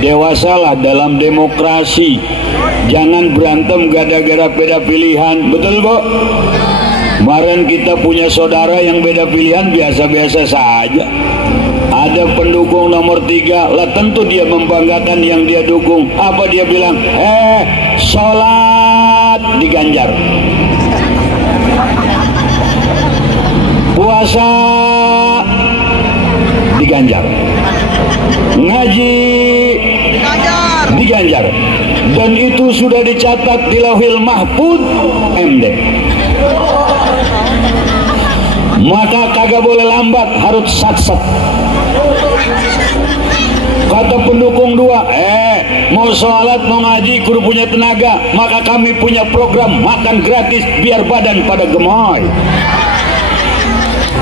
dewasalah dalam demokrasi. Jangan berantem gara-gara beda pilihan. Betul, Bu? Kemarin kita punya saudara yang beda pilihan, biasa-biasa saja. Ada pendukung nomor 3, lah tentu dia membanggakan yang dia dukung. Apa dia bilang? Sholat di Ganjar, puasa di Ganjar, ngaji di Ganjar, dan itu sudah dicatat di Lauhil Mahfuz MD. Maka kagak boleh lambat, harus sat-sat. Kata pendukung 2, mau sholat mau ngaji kudu punya tenaga, maka kami punya program makan gratis biar badan pada gemoy.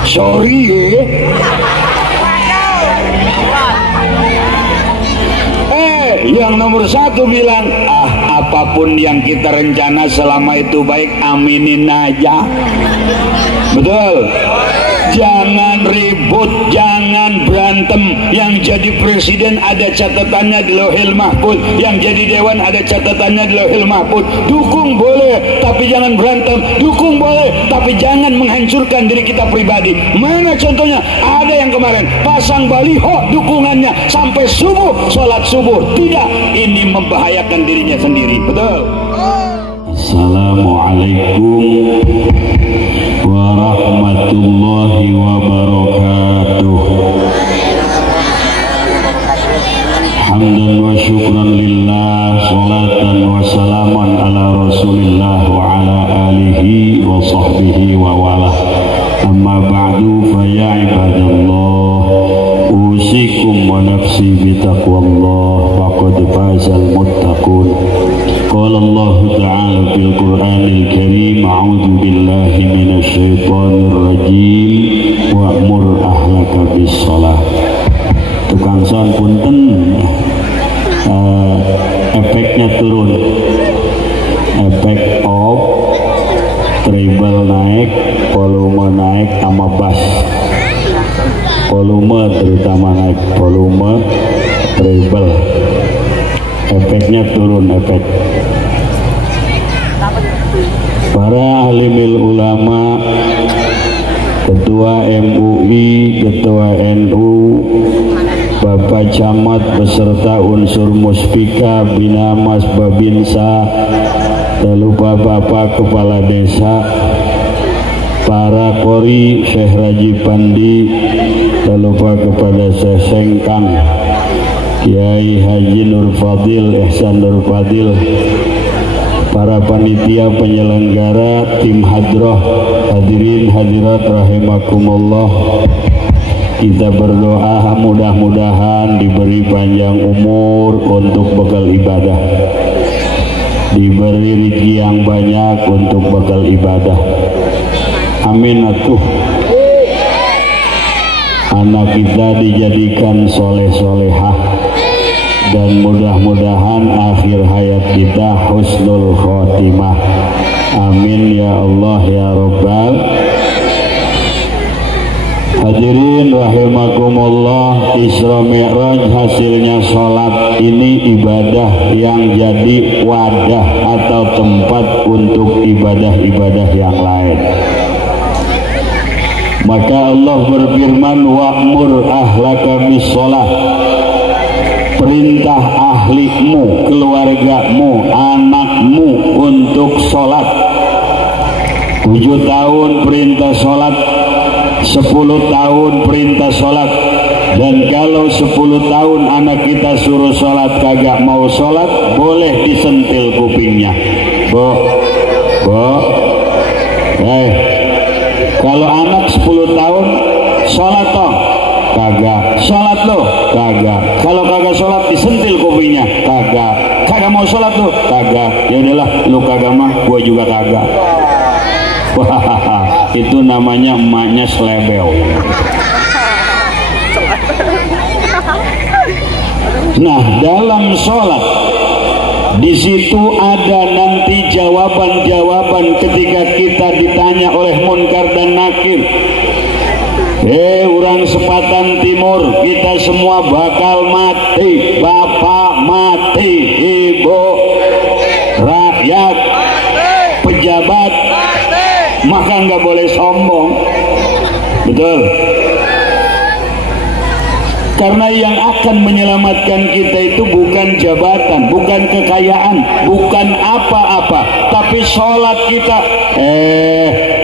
Sorry yang nomor 1 bilang, apapun yang kita rencana selama itu baik, aminin aja. Betul? Jangan ribut, jangan berantem. Yang jadi presiden ada catatannya di Lauhil Mahfuz, yang jadi dewan ada catatannya di Lauhil Mahfuz. Dukung boleh, tapi jangan berantem. Dukung boleh, tapi jangan menghancurkan diri kita pribadi. Mana contohnya? Ada yang kemarin pasang baliho dukungannya sampai subuh, sholat subuh. Tidak, ini membahayakan dirinya sendiri. Betul? Assalamualaikum warahmatullahi wabarakatuh. Hamdan wa syukran lillah, salatan wa salaman ala rasulillah wa ala alihi wa sahbihi wa wala. Amma ba'du fa ya ibadallah, usikum wa nafsi bitaqwallah, faqad fazal muttaqun. Qala Allah Ta'ala fil Qur'anil Karim, a'udzu billahi minasy syaithanir rajim, wa'mur ahlaka bis shalah. Tukang sound punten, efeknya turun, efek off, treble naik, volume naik sama bass. Volume terutama naik, volume treble, efeknya turun, efek. Para alimil ulama, ketua MUI, ketua NU, Bapak Camat beserta unsur Muspika, Binamas, Babinsa, tak lupa Bapak Kepala Desa, para Kori, Syekh Raji Pandi, tak lupa kepada Syekh Sengkang, Kiai Haji Nur Fadil, Ihsan Nur Fadil, para panitia penyelenggara, tim hadroh, hadirin hadirat rahimakumullah. Kita berdoa mudah-mudahan diberi panjang umur untuk bekal ibadah, diberi rezeki yang banyak untuk bekal ibadah. Amin atuh. Anak kita dijadikan soleh-solehah, dan mudah-mudahan akhir hayat kita husnul khotimah. Amin ya Allah ya Rabbal. Hadirin rahimakumullah, Isra Mi'raj hasilnya sholat ini ibadah yang jadi wadah atau tempat untuk ibadah-ibadah yang lain. Maka Allah berfirman, wa'mur ahlaka bis sholat, perintah ahlimu, keluargamu, anakmu untuk sholat. 7 tahun perintah sholat, 10 tahun perintah sholat. Dan kalau 10 tahun anak kita suruh sholat kagak mau sholat, boleh disentil kupingnya. Kalau anak 10 tahun sholat toh kagak, sholat lo kagak. Kalau kagak sholat disentil kupingnya, kagak mau sholat lo kagak. Ya udahlah, lu kagak mah gua juga kagak. Wah, itu namanya emaknya selebel. Nah, dalam sholat di situ ada nanti jawaban-jawaban ketika kita ditanya oleh Munkar dan Nakir. Orang Sepatan Timur, kita semua bakal mati. Bapak, akan menyelamatkan kita itu bukan jabatan, bukan kekayaan, bukan apa-apa, tapi sholat kita.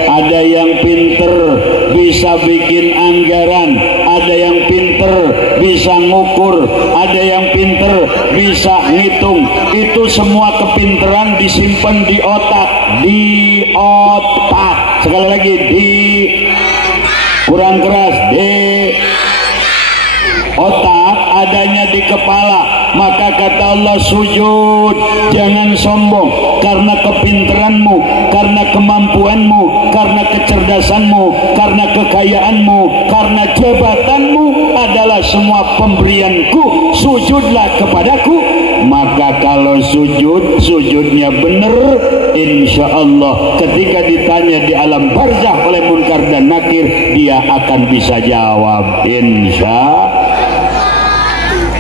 Ada yang pinter bisa bikin anggaran, ada yang pinter bisa ngukur, ada yang pinter bisa ngitung. Itu semua kepinteran disimpan di otak, di otak. Sekali lagi, di kurang keras, di otak, adanya di kepala. Maka kata Allah, sujud, jangan sombong, karena kepinteranmu, karena kemampuanmu, karena kecerdasanmu, karena kekayaanmu, karena jabatanmu adalah semua pemberianku. Sujudlah kepadaku. Maka kalau sujud, sujudnya benar, insya Allah ketika ditanya di alam barzakh oleh Munkar dan Nakir, dia akan bisa jawab, insya.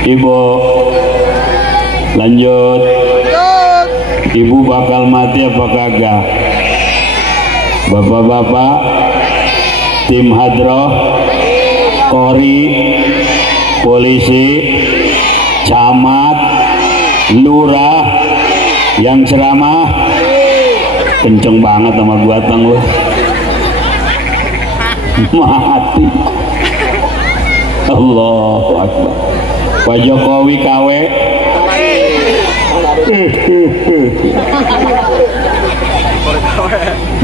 Ibu lanjut, ibu bakal mati apa kagak? Bapak-bapak, tim hadroh, kori, polisi, camat, lurah yang ceramah, kenceng banget sama gua tang lu. Mati. Allahu Akbar. Pak Jokowi KW.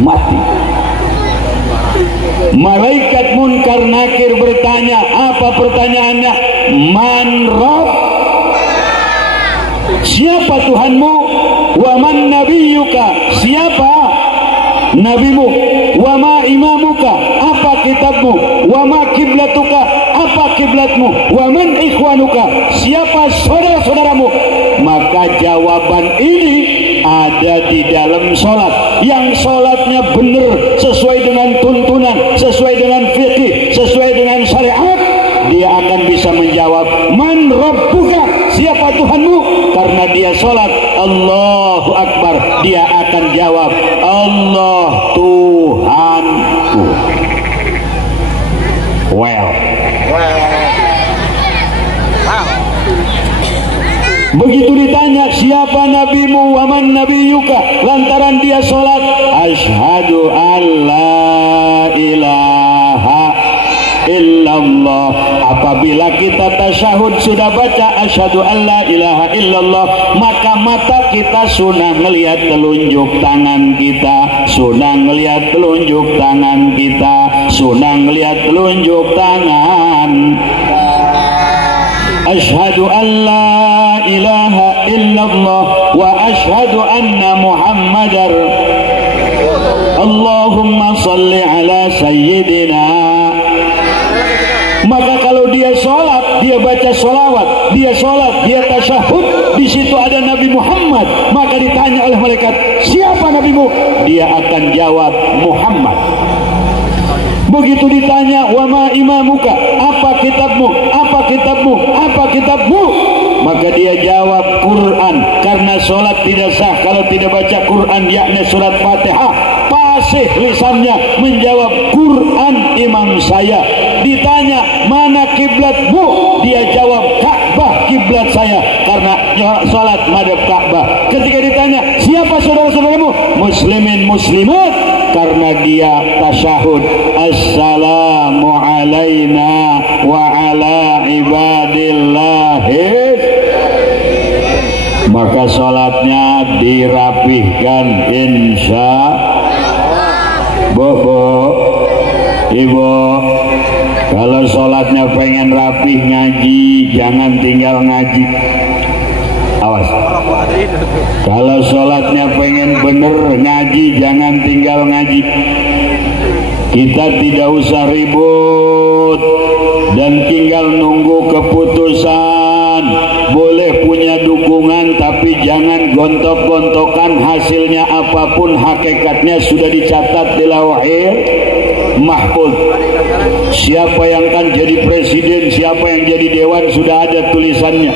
Mati. Malaikat Munkar Nakir bertanya, apa pertanyaannya? Man Rabb? Siapa Tuhanmu? Wa man nabiyuka? Siapa nabimu? Wa ma imamuka? Apa kitabmu? Wa ma kiblatuka? Apa kiblatmu? Wa man ikhwanuka? Siapa saudara-saudaramu? Maka jawaban ini ada di dalam sholat. Yang sholatnya benar, sesuai dengan tuntunan, sesuai dengan fikih, sesuai dengan syariat, dia akan bisa menjawab man rabbuka? Siapa Tuhanmu? Karena dia sholat Allahu Akbar, dia akan jawab Allah Tuhanku. Well, begitu ditanya siapa nabimu, waman nabiyuka, lantaran dia sholat asyhadu alla ilaha illallah. Apabila kita tasyahud sudah baca asyhadu alla ilaha illallah, maka mata kita sudah ngelihat telunjuk tangan kita, sudah ngelihat telunjuk tangan kita, sudah ngelihat telunjuk tangan. Asyhadu alla ilaha illallah wa asyhadu anna Muhammadar. Allahumma salli ala sayyidina. Maka kalau dia sholat, dia baca sholawat, dia sholat, dia tasyahud, di situ ada Nabi Muhammad, maka ditanya oleh malaikat, siapa nabimu? Dia akan jawab Muhammad. Begitu ditanya, wa ma imamuka? Apa kitabmu? Apa kitabmu? Apa kitabmu? Maka dia jawab Quran, karena sholat tidak sah kalau tidak baca Quran, yakni surat Fatihah. Fasih lisannya menjawab Quran imam saya. Ditanya mana kiblatmu? Dia jawab Ka'bah kiblat saya, karena sholat madhab Ka'bah. Ketika ditanya siapa saudara-saudaramu? Muslimin muslimat, karena dia tasyahud assalamu alaina wa ala ibadillahi. Maka sholatnya dirapihkan, insya Bobo, ibu, kalau sholatnya pengen rapih ngaji, jangan tinggal ngaji. Awas. Kalau sholatnya pengen bener ngaji, jangan tinggal ngaji. Kita tidak usah ribut dan tinggal nunggu keputusan. Boleh punya dukungan, tapi jangan gontok-gontokan. Hasilnya apapun, hakikatnya sudah dicatat di Lauhil Mahfuz. Siapa yang akan jadi presiden, siapa yang jadi dewan, sudah ada tulisannya.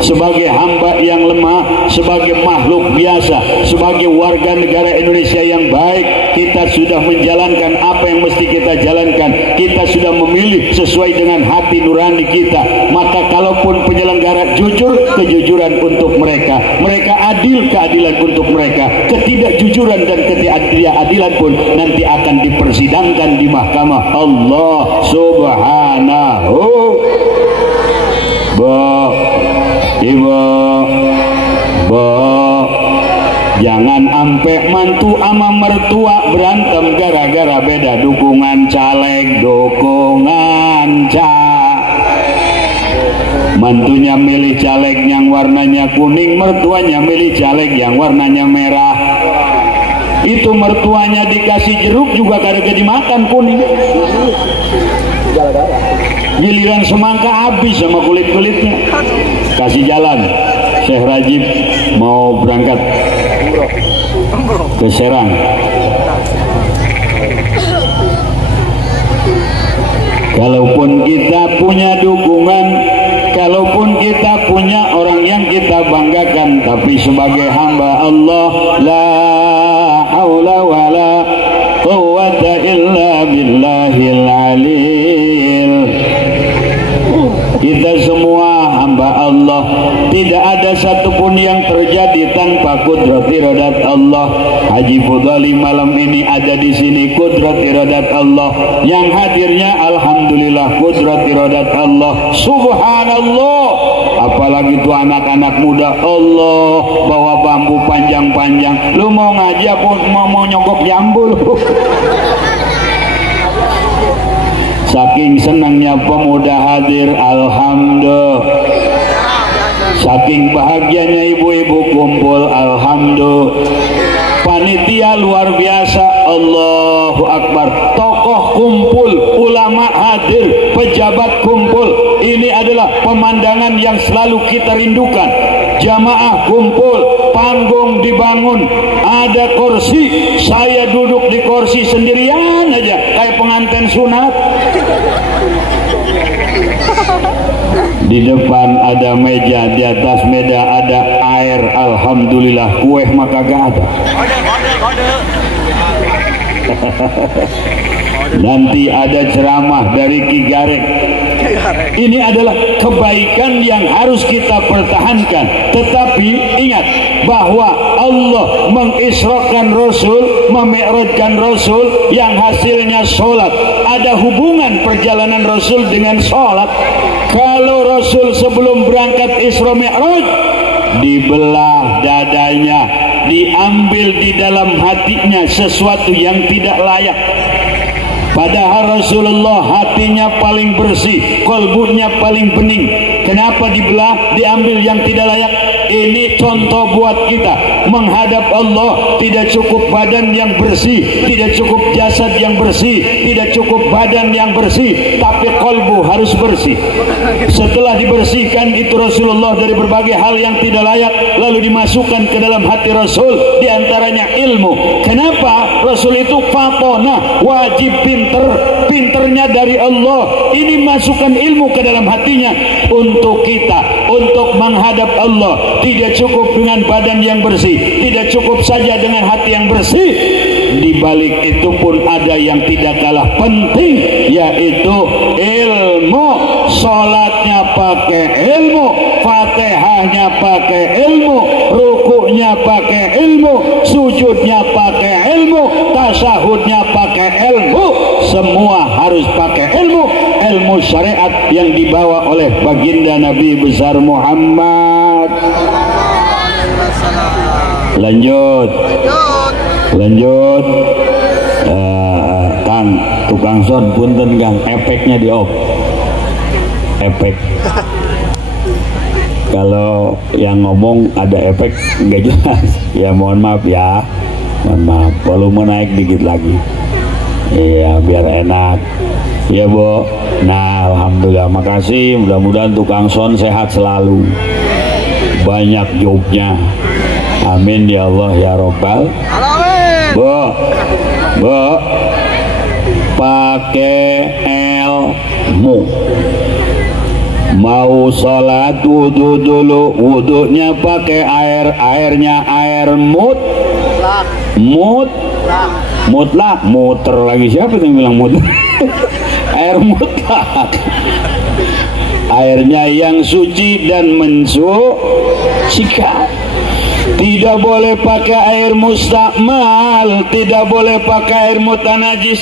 Sebagai hamba yang lemah, sebagai makhluk biasa, sebagai warga negara Indonesia yang baik, kita sudah menjalankan apa yang mesti kita jalankan, kita sudah memilih sesuai dengan hati nurani kita, maka kalaupun penyelenggara jujur, kejujuran untuk mereka, mereka adil, keadilan untuk mereka, ketidakjujuran dan ketidakadilan pun nanti akan dipersidangkan di mahkamah Allah Subhanahu. Ibu, jangan ampe mantu ama mertua berantem gara-gara beda dukungan caleg, dukungan mantunya milih caleg yang warnanya kuning, mertuanya milih caleg yang warnanya merah. Itu mertuanya dikasih jeruk juga kagak dimakan kuning, giliran semangka habis sama kulit-kulitnya. Kasih jalan, Syekh Rajib mau berangkat ke Serang. Kalaupun kita punya dukungan, kalaupun kita punya orang yang kita banggakan, tapi sebagai hamba Allah, la haula wala quwwata illa billahil alil. Kita semua hamba Allah, tidak ada satupun yang terjadi tanpa kudrat iradat Allah. Haji Fudali malam ini ada di sini, kudrat iradat Allah. Yang hadirnya alhamdulillah kudrat iradat Allah. Subhanallah. Apalagi tuh anak-anak muda, Allah bawa bambu panjang-panjang. Lu mau ngaji apa mau nyogok jambul? Saking senangnya pemuda hadir, alhamdulillah. Saking bahagianya ibu-ibu kumpul, alhamdulillah. Panitia luar biasa, Allahu Akbar. Tokoh kumpul, ulama hadir, pejabat kumpul. Ini adalah pemandangan yang selalu kita rindukan. Jamaah kumpul, panggung dibangun, ada kursi, saya duduk di kursi sendirian aja kayak pengantin sunat. Di depan ada meja, di atas meja ada air, alhamdulillah. Kue mah kagak ada. Nanti ada ceramah dari Ki Gareng. Ini adalah kebaikan yang harus kita pertahankan. Tetapi ingat bahwa Allah mengisrakan Rasul, memi'rajkan Rasul yang hasilnya sholat. Ada hubungan perjalanan Rasul dengan sholat. Kalau Rasul sebelum berangkat Isra Mi'raj, dibelah dadanya, diambil di dalam hatinya sesuatu yang tidak layak. Padahal Rasulullah hatinya paling bersih, kolbunya paling bening. Kenapa dibelah, diambil yang tidak layak? Ini contoh buat kita menghadap Allah. Tidak cukup badan yang bersih, tidak cukup jasad yang bersih, tidak cukup badan yang bersih, tapi kolbu harus bersih. Setelah dibersihkan itu Rasulullah dari berbagai hal yang tidak layak, lalu dimasukkan ke dalam hati Rasul, diantaranya ilmu. Kenapa? Rasul itu fatona, wajib pinternya dari Allah. Ini masukkan ilmu ke dalam hatinya. Untuk kita, untuk menghadap Allah, tidak cukup dengan badan yang bersih, tidak cukup saja dengan hati yang bersih. Di balik itu pun ada yang tidak kalah penting, yaitu ilmu. Sholatnya pakai ilmu, Fatihahnya pakai ilmu, rukuknya pakai ilmu, sujudnya pakai ilmu, tasyahudnya pakai ilmu. Semua harus pakai ilmu, ilmu syariat yang dibawa oleh baginda Nabi besar Muhammad. Lanjut. Kang, tukang sound punten Kang, efeknya di off. Efek. Kalau yang ngomong ada efek nggak jelas, ya mohon maaf ya, mohon maaf. Volume naik dikit lagi. Iya, biar enak. Ya Bu. Nah, alhamdulillah, makasih. Mudah-mudahan tukang sound sehat selalu, banyak jobnya. Amin ya Allah ya Robbal. Bu, pakai ilmu. Mau sholat wudhu dulu, wudhunya pakai air, airnya air mutlak. mutlak, muter lagi, siapa yang bilang mutlak? Air mutlak, airnya yang suci dan mensucikan. Tidak boleh pakai air mustakmal, tidak boleh pakai air mutanajis.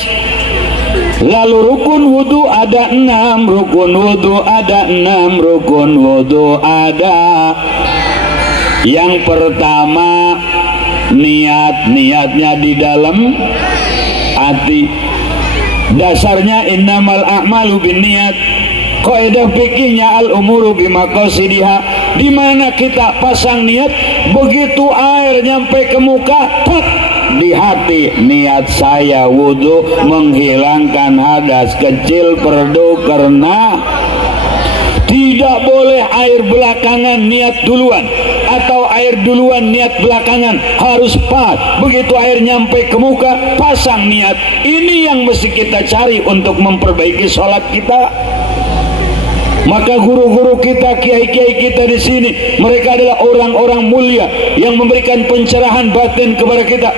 Lalu rukun wudhu ada 6, rukun wudhu ada 6, rukun wudhu ada. Yang pertama niatnya di dalam hati. Dasarnya innamal a'malu binniyat. Kaidah fikihnya al umuru bimaqasidiha, di mana kita pasang niat, begitu air nyampe ke muka, tak di hati niat saya wudhu menghilangkan hadas kecil perdu karena. Tidak boleh air belakangan niat duluan, atau air duluan niat belakangan, harus pas. Begitu air nyampe ke muka, pasang niat. Ini yang mesti kita cari untuk memperbaiki sholat kita. Maka guru-guru kita, kiai-kiai kita di sini, mereka adalah orang-orang mulia yang memberikan pencerahan batin kepada kita.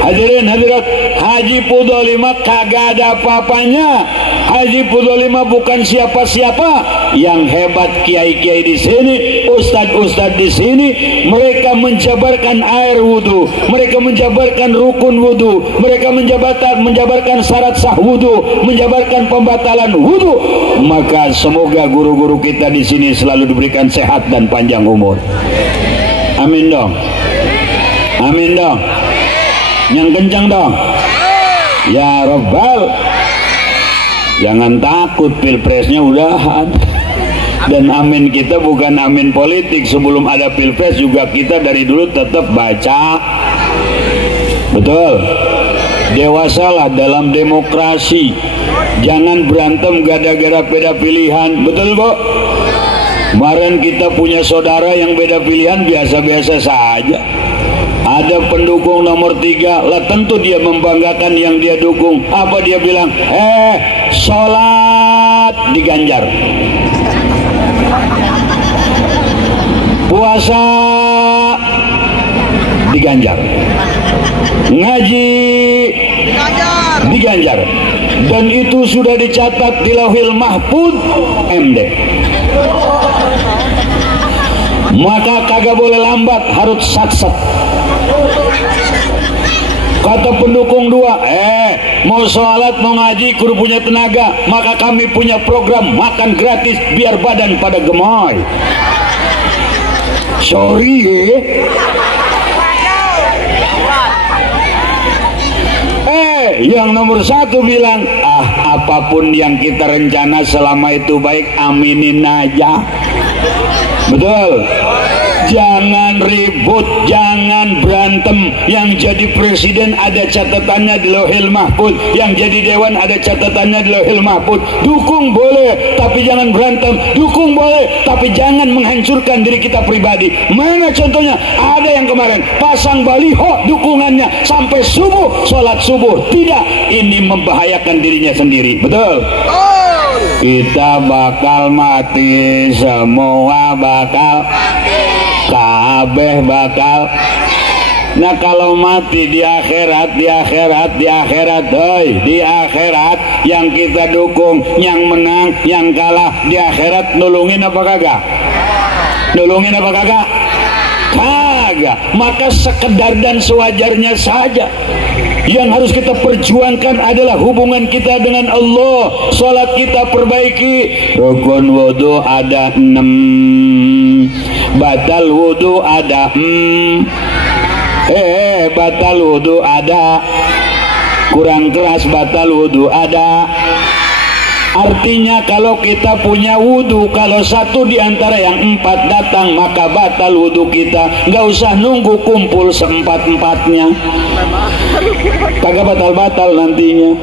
Hadirin hadirat, Haji Pudolima kagak ada apa-apanya. Haji Pudolima bukan siapa-siapa. Yang hebat kiai-kiai di sini, ustadz-ustadz di sini, mereka menjabarkan air wudhu, mereka menjabarkan rukun wudhu, mereka menjabarkan syarat sah wudhu, menjabarkan pembatalan wudhu. Maka semoga guru-guru kita di sini selalu diberikan sehat dan panjang umur. Amin dong. Amin dong. Yang kencang dong. Ya Rabbal. Jangan takut, pilpresnya udahan. Dan amin kita bukan amin politik. Sebelum ada pilpres juga kita dari dulu tetap baca. Betul. Dewasalah dalam demokrasi. Jangan berantem gara-gara beda pilihan. Betul, Bu? Kemarin kita punya saudara yang beda pilihan, biasa-biasa saja. Ada pendukung nomor 3, lah tentu dia membanggakan yang dia dukung. Apa dia bilang? Sholat di Ganjar, puasa di Ganjar, ngaji di Ganjar, dan itu sudah dicatat di Lauhil Mahfuz MD. Maka kagak boleh lambat, harus sat-sat. Kata pendukung 2, mau sholat mau ngaji kudu punya tenaga, maka kami punya program makan gratis biar badan pada gemoy. Sorry yang nomor 1 bilang, apapun yang kita rencana selama itu baik, aminin aja. Betul. Jangan ribut, jangan berantem. Yang jadi presiden ada catatannya di Lauhil Mahfuz, yang jadi dewan ada catatannya di Lauhil Mahfuz. Dukung boleh, tapi jangan berantem. Dukung boleh, tapi jangan menghancurkan diri kita pribadi. Mana contohnya? Ada yang kemarin pasang baliho dukungannya sampai subuh, sholat subuh. Tidak, ini membahayakan dirinya sendiri. Betul. Kita bakal mati, semua bakal kabeh bakal. Nah kalau mati di akhirat, di akhirat yang kita dukung, yang menang, yang kalah, di akhirat nulungin apa kagak? Nulungin apa kagak? Kagak. Maka sekedar dan sewajarnya saja. Yang harus kita perjuangkan adalah hubungan kita dengan Allah. Salat kita perbaiki. Rukun wudhu ada 6, batal wudhu ada batal wudhu ada, kurang keras batal wudhu ada. Artinya kalau kita punya wudhu, kalau satu di antara yang 4 datang, maka batal wudhu kita. Nggak usah nunggu kumpul seempat-empatnya, kagak batal-batal nantinya.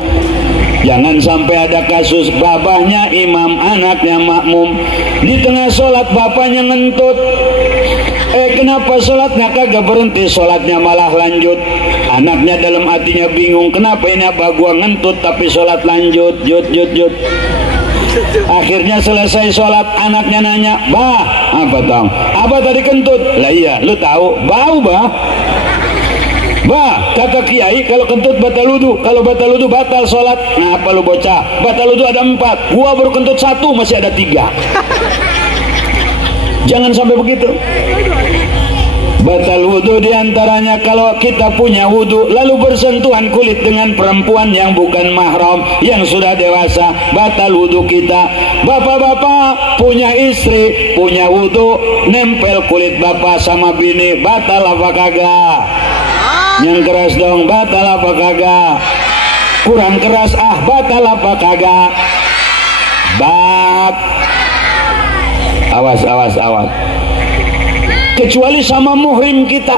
Jangan sampai ada kasus babahnya imam, anaknya makmum, di tengah sholat bapaknya ngentut. Kenapa sholatnya kagak berhenti, sholatnya malah lanjut. Anaknya dalam hatinya bingung, kenapa ini abah gua ngentut tapi sholat lanjut, jut. Akhirnya selesai sholat, anaknya nanya, bah, apa tong? Abah tadi kentut. Lah iya, lu tahu, bau bah. Bah, kata kiai kalau kentut batal wudu, kalau batal wudu batal sholat. Nah apa lu bocah, batal wudu ada 4, gua baru kentut 1 masih ada 3. Jangan sampai begitu. Batal wudu diantaranya kalau kita punya wudu lalu bersentuhan kulit dengan perempuan yang bukan mahram, yang sudah dewasa, batal wudu kita. Bapak-bapak punya istri, punya wudu, nempel kulit bapak sama bini, batal apa kagak? Yang keras dong, batal apa kagak? Kurang keras, batal apa kagak? Awas. Kecuali sama muhrim kita.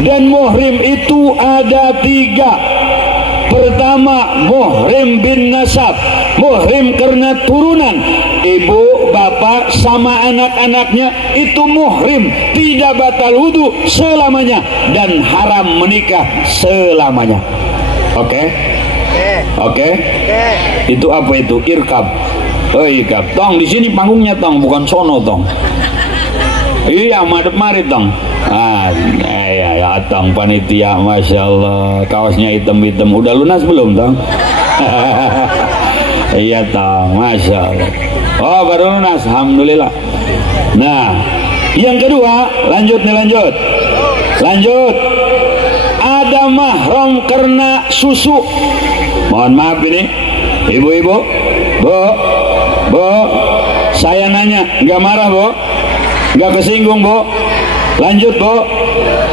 Dan muhrim itu ada 3. Pertama, muhrim bin nasab, muhrim karena turunan, ibu, bapak, sama anak-anaknya, itu muhrim, tidak batal wudu selamanya dan haram menikah selamanya. Oke? Itu apa itu? Irkab. Irkab. Tong, di sini panggungnya tong, bukan sono tong. Iya, madep mari tong. Ya tong panitia, masya Allah, kaosnya hitam-hitam. Udah lunas belum tong? Iya tong, masya Allah. Oh baru lunas, alhamdulillah. Nah, yang kedua, lanjut. Ada mahram karena susu. Mohon maaf ini, ibu-ibu, bu, saya nanya, nggak marah bu? Nggak kesinggung bu? Lanjut bu,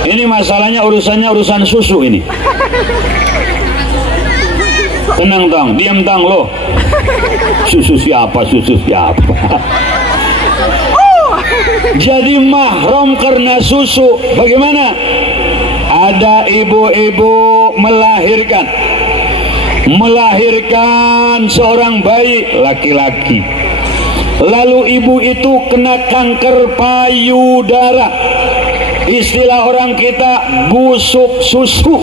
ini masalahnya urusan susu ini. Tenang tong, diam tong lo. Susu siapa? Jadi mahram karena susu. Bagaimana? Ada ibu-ibu melahirkan seorang bayi laki-laki. Lalu ibu itu kena kanker payudara. Istilah orang kita busuk susu.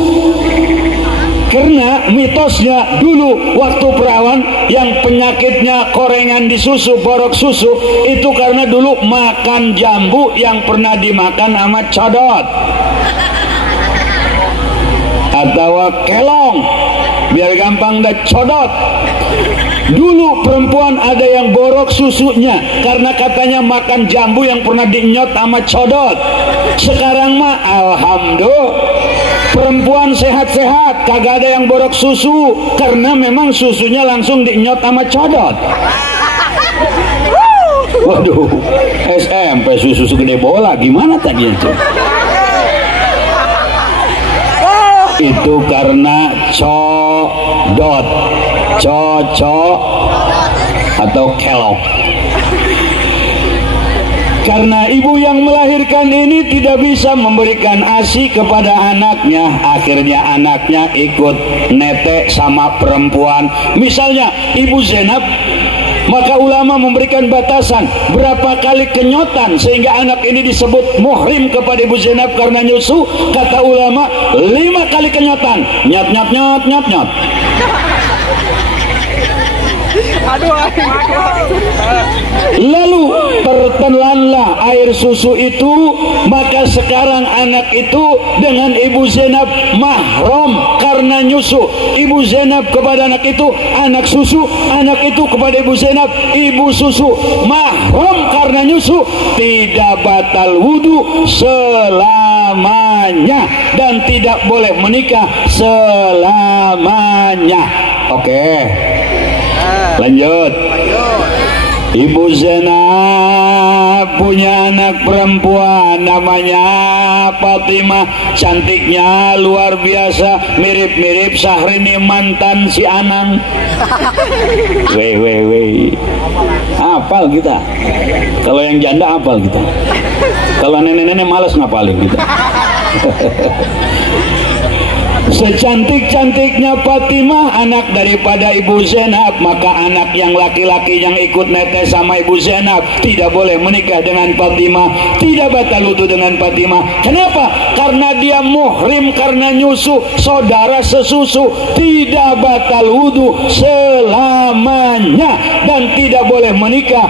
Karena mitosnya dulu waktu perawan yang penyakitnya korengan di susu, borok susu, itu karena dulu makan jambu yang pernah dimakan sama codot atau kelong, biar gampang dah codot. Dulu perempuan ada yang borok susunya karena katanya makan jambu yang pernah dinyot sama codot. Sekarang mah alhamdulillah perempuan sehat-sehat, kagak ada yang borok susu karena memang susunya langsung dinyot sama codot. Waduh, SMP susu segede bola, gimana tadi itu? Itu karena codot, cocok atau kelok. Karena ibu yang melahirkan ini tidak bisa memberikan ASI kepada anaknya, akhirnya anaknya ikut netek sama perempuan. Misalnya ibu Zainab, maka ulama memberikan batasan berapa kali kenyotan sehingga anak ini disebut muhrim kepada ibu Zainab karena nyusu. Kata ulama 5 kali kenyotan, nyot. Lalu tertelanlah air susu itu, maka sekarang anak itu dengan ibu Zainab mahram karena nyusu. Ibu Zainab kepada anak itu anak susu, anak itu kepada ibu Zainab ibu susu. Mahram karena nyusu, tidak batal wudu selamanya dan tidak boleh menikah selamanya. Oke. Lanjut. Ibu Zainab punya anak perempuan namanya Fatimah, cantiknya luar biasa, mirip-mirip Syahrini mantan si Anang. Weh. Hafal kita. Kalau yang janda hafal kita. Kalau nenek-nenek malas ngapalin kita. Secantik-cantiknya Fatimah anak daripada ibu Zainab, maka anak yang laki-laki yang ikut netes sama ibu Zainab tidak boleh menikah dengan Fatimah, tidak batal wudu dengan Fatimah. Kenapa? Karena dia muhrim karena nyusu, saudara sesusu, tidak batal wudu selamanya dan tidak boleh menikah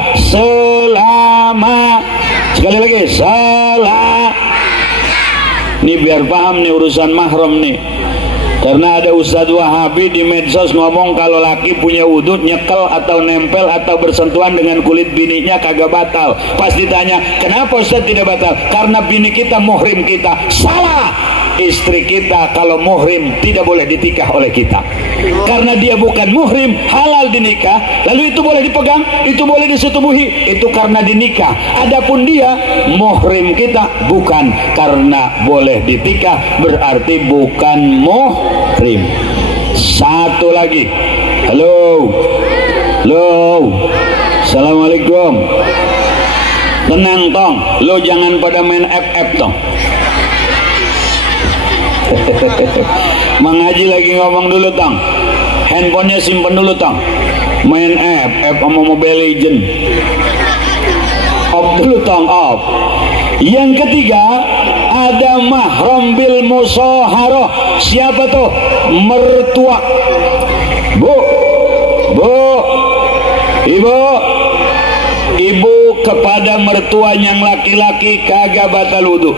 Nih biar paham nih urusan mahram nih. Karena ada Ustadz Wahabi di medsos ngomong kalau laki punya wudhu nyekel atau nempel atau bersentuhan dengan kulit bininya kagak batal. Pas ditanya, kenapa Ustadz tidak batal? Karena bini kita muhrim kita. Salah! Istri kita kalau muhrim tidak boleh ditikah oleh kita. Karena dia bukan muhrim, halal dinikah. Lalu itu boleh dipegang, itu boleh disetubuhi. Itu karena dinikah. Adapun dia muhrim kita bukan, karena boleh ditikah berarti bukan muhrim. Satu lagi. Halo. Halo. Assalamualaikum. Tenang tong, lo jangan pada main FF tong. Mang Haji lagi ngomong dulu tong, handphonenya simpen dulu tong, main FF sama Mobile Legend. Off dulu tong, off. Yang ketiga ada mahram bil musaharah. Siapa tuh? Mertua. Bu, ibu kepada mertua yang laki-laki kagak batal wudu.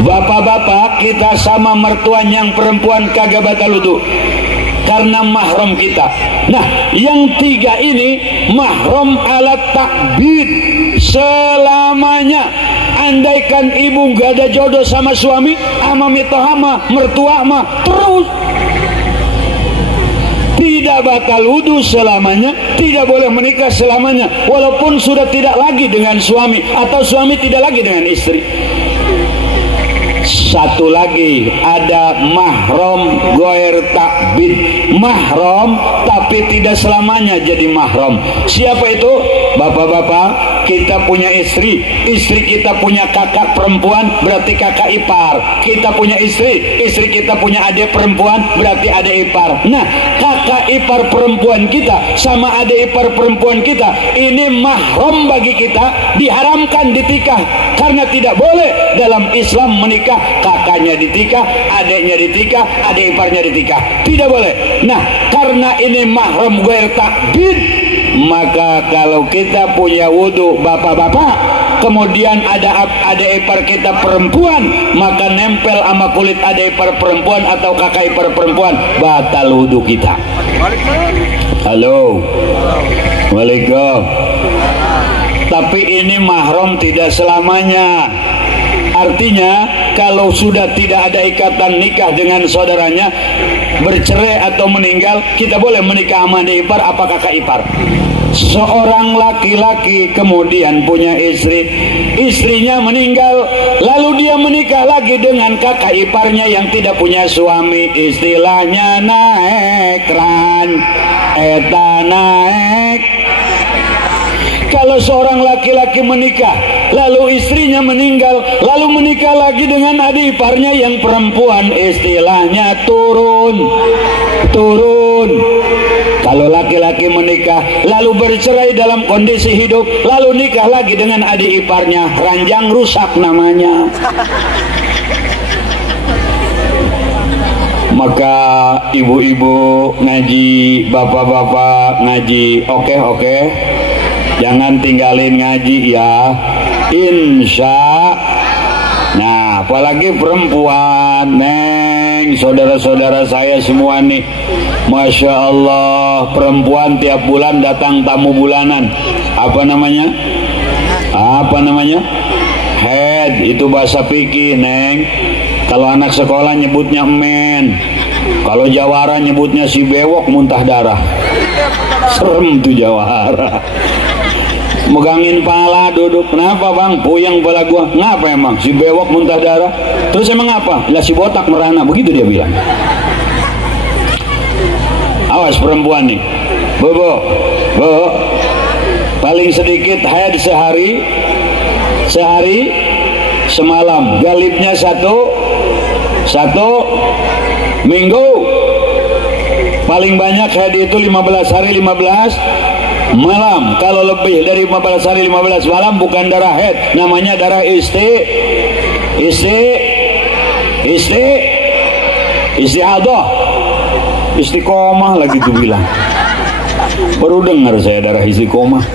Bapak-bapak kita sama mertua yang perempuan kagak batal wudu karena mahram kita. Nah, yang tiga ini mahram alat takbid selamanya. Andaikan ibu gak ada jodoh sama suami, ama mitohama mertua mah terus tidak batal wudu selamanya, tidak boleh menikah selamanya, walaupun sudah tidak lagi dengan suami atau suami tidak lagi dengan istri. Satu lagi ada mahram goer takbid. Mahram tapi tidak selamanya jadi mahram. Siapa itu? Bapak-bapak, kita punya istri, istri kita punya kakak perempuan, berarti kakak ipar. Kita punya istri, istri kita punya adik perempuan, berarti adik ipar. Nah, kakak ipar perempuan kita sama adik ipar perempuan kita ini mahram bagi kita, diharamkan ditikah. Karena tidak boleh dalam Islam menikah kakaknya ditikah, adiknya ditikah, adik iparnya ditikah. Tidak boleh. Nah, karena ini mahram goer takbid, maka kalau kita punya wudu bapak-bapak, kemudian ada ipar kita perempuan, maka nempel sama kulit ada ipar perempuan atau kakak ipar perempuan, batal wudu kita. Halo. Waalaikumsalam. Tapi ini mahram tidak selamanya. Artinya kalau sudah tidak ada ikatan nikah dengan saudaranya, bercerai atau meninggal, kita boleh menikah sama adik ipar apa kakak ipar. Seorang laki-laki kemudian punya istri, istrinya meninggal, lalu dia menikah lagi dengan kakak iparnya yang tidak punya suami. Istilahnya naik ran, eta naik. Kalau seorang laki-laki menikah, lalu istrinya meninggal, lalu menikah lagi dengan adik iparnya yang perempuan, istilahnya turun. Kalau laki-laki menikah, lalu bercerai dalam kondisi hidup, lalu nikah lagi dengan adik iparnya, ranjang rusak namanya. Maka ibu-ibu ngaji, bapak-bapak ngaji, oke. Jangan tinggalin ngaji ya, insya. Nah, apalagi perempuan, neng, saudara-saudara saya semua nih, masya Allah, perempuan tiap bulan datang tamu bulanan. Apa namanya? Head, itu bahasa fikih, neng. Kalau anak sekolah nyebutnya men, kalau jawara nyebutnya si bewok muntah darah. Serem tuh jawara. Megangin pala duduk, kenapa bang? Puyeng pala gua. Ngapa emang? Si bewok muntah darah. Terus emang apa? Lah si botak merana, begitu dia bilang. Awas perempuan nih, bu, paling sedikit haid sehari semalam, galibnya satu minggu. Paling banyak haid itu 15 hari 15 malam. Kalau lebih dari 15 hari 15 malam bukan darah haid, namanya darah istihadah, istiqomah lagi tuh bilang. Baru dengar saya darah istiqomah.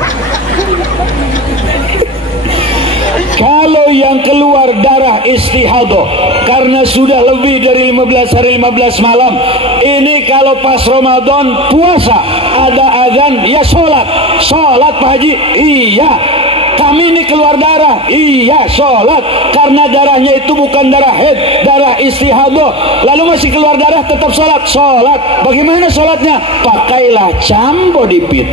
Kalau yang keluar darah istihadah karena sudah lebih dari 15 hari 15 malam, ini kalau pas Ramadan puasa ada azan, ya sholat Pak Haji, iya. Kami ini keluar darah, iya sholat, karena darahnya itu bukan darah haid, darah istihadah. Lalu masih keluar darah tetap sholat. Bagaimana sholatnya? Pakailah cambo dipit.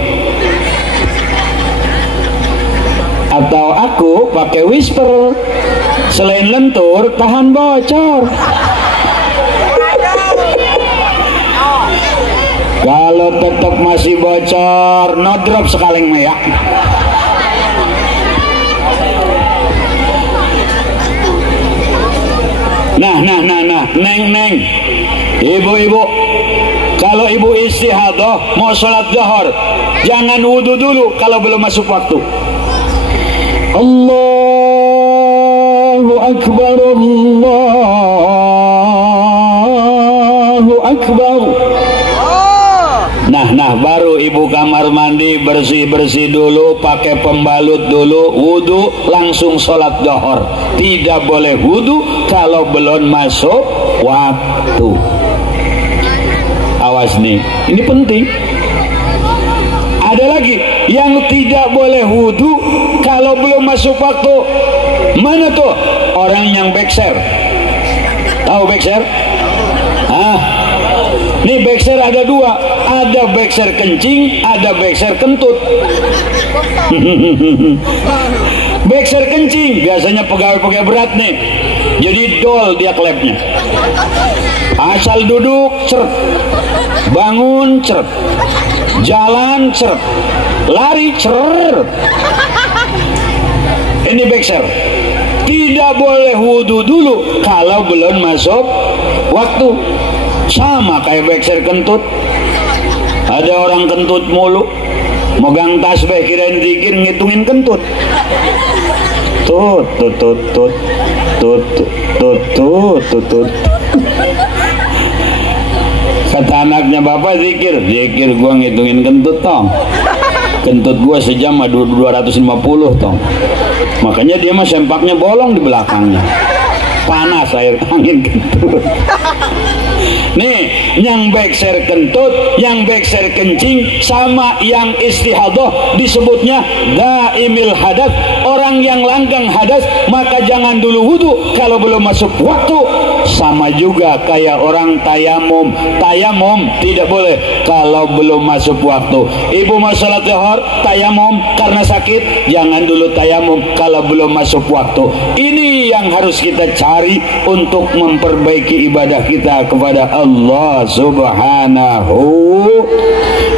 Atau aku pakai whisper, selain lentur tahan bocor. Kalau tetap masih bocor, no drop sekaling ya. Nah, neng, ibu-ibu, kalau ibu istihadah mau sholat zuhur, jangan wudu dulu kalau belum masuk waktu. Allahu Akbar, Allahu Akbar. Nah, baru ibu kamar mandi bersih-bersih dulu, pakai pembalut dulu, wudu, langsung sholat zuhur. Tidak boleh wudu kalau belum masuk waktu. Awas nih, ini penting. Ada lagi yang tidak boleh wudu kalau belum masuk waktu. Mana tuh? Orang yang backshare. Tahu backshare? Nih backshare ada dua, ada backshare kencing, ada backshare kentut. Backshare kencing biasanya pegawai berat nih, jadi dol dia klepnya. Asal duduk ceret, bangun ceret, jalan ceret, lari ceret. Ini backshare. Tidak boleh wudu dulu kalau belum masuk waktu. Sama kayak backshare kentut. Ada orang kentut mulu, megang tasbih kirain zikir, ngitungin kentut. Tut. Kata anaknya, bapak zikir gua ngitungin kentut tong. Kentut gua sejam 250 tong. Makanya dia mah sempaknya bolong di belakangnya. Panas air angin kentut. Nih, yang backshare kentut, yang backshare kencing, sama yang istihadah disebutnya daimil hadas. Orang yang langgang hadas, maka jangan dulu wudu kalau belum masuk waktu. Sama juga kayak orang tayamum. Tayamum tidak boleh kalau belum masuk waktu. Ibu mau sholat zuhur, tayamum karena sakit, jangan dulu tayamum kalau belum masuk waktu. Ini yang harus kita cari untuk memperbaiki ibadah kita kepada Allah Subhanahu.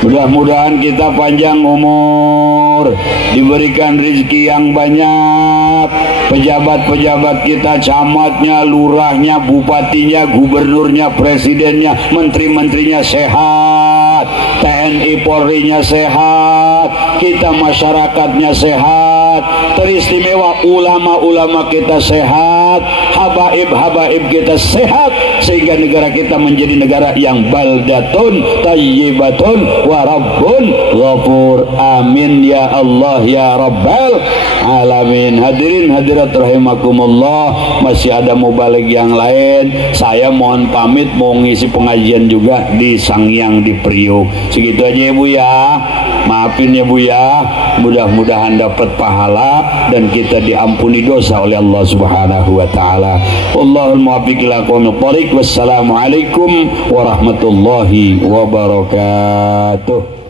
Mudah-mudahan kita panjang umur, diberikan rezeki yang banyak. Pejabat-pejabat kita, camatnya, lurahnya, bupatinya, gubernurnya, presidennya, menteri-menterinya sehat, TNI Polri-nya sehat, kita masyarakatnya sehat, teristimewa ulama-ulama kita sehat, habaib-habaib kita sehat, sehingga negara kita menjadi negara yang baldatun tayyibatun wa rabbun ghafur. Amin ya Allah ya Rabbal alamin. Hadirin hadirat rahimakumullah, masih ada mubalik yang lain. Saya mohon pamit, mau ngisi pengajian juga di Sangyang di Priok. Segitu aja ya Bu ya. Maafin ya Bu ya. Mudah-mudahan dapat pahala dan kita diampuni dosa oleh Allah Subhanahu wa taala. Wallahul muwaffiq ila aqwamit thoriq. Wassalamualaikum warahmatullahi wabarakatuh.